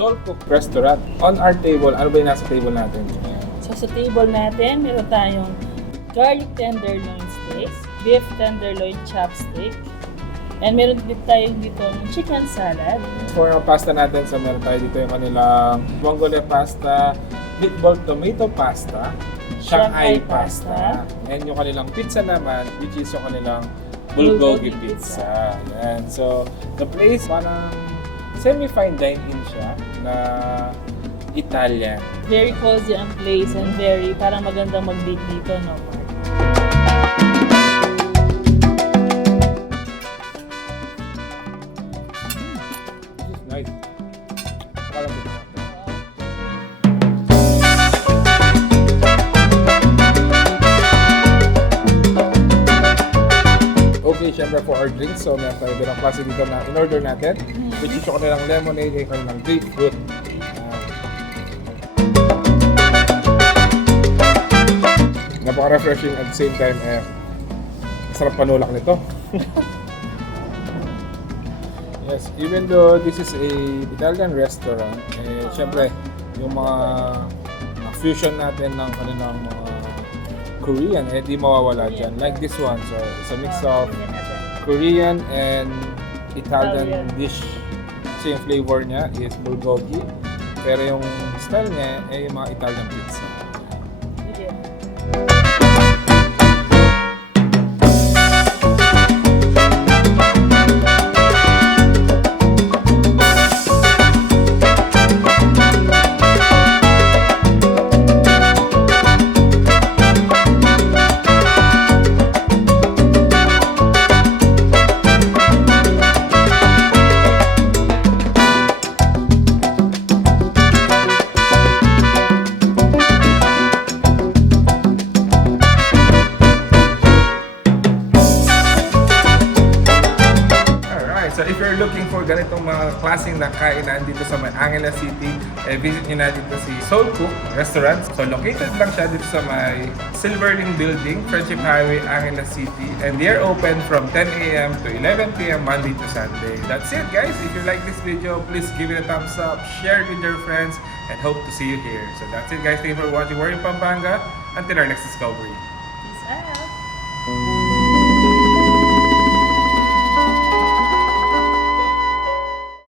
Soul Cook Restaurant. On our table, ano ba yung nasa table natin? So sa table natin, meron tayong garlic tenderloin steaks, beef tenderloin chopstick, and meron din tayo dito ng chicken salad. For our pasta natin, so meron tayo dito yung kanilang vongole pasta, meatball tomato pasta, Shanghai pasta, and yung kanilang pizza naman, which is yung kanilang bulgogi pizza. Yan. So, the place, parang semi-fine dine-in siya na Italian. Very cozy ang place and very, parang magandang mag-date dito, no? This is nice. Saka lang dito. Okay, syempre for our drinks, so meron tayo ng klase dito na in-order natin, which is yung kanilang lemonade, yung kanilang grapefruit. Napaka-refreshing at the same time, masarap panulak nito. Yes, even though this is a Italian restaurant, syempre, yung mga fusion natin ng kanilang mga Korean, di mawawala dyan. Like this one, so it's a mix of Korean and Italian dish. Kasi yung flavor niya is bulgogi, pero yung style niya ay yung mga Italian pizza. So if you're looking for ganitong mga klaseng na kainan dito sa may Angeles City, visit nyo na dito si Soul Cook Restaurant. So located lang siya dito sa may Silverling Building, Friendship Highway, Angeles City. And they are open from 10 a.m. to 11 p.m. Monday to Sunday. That's it, guys. If you like this video, please give it a thumbs up, share it with your friends, and hope to see you here. So that's it, guys. Thank you for watching. We're in Pampanga. Until our next discovery. Peace out!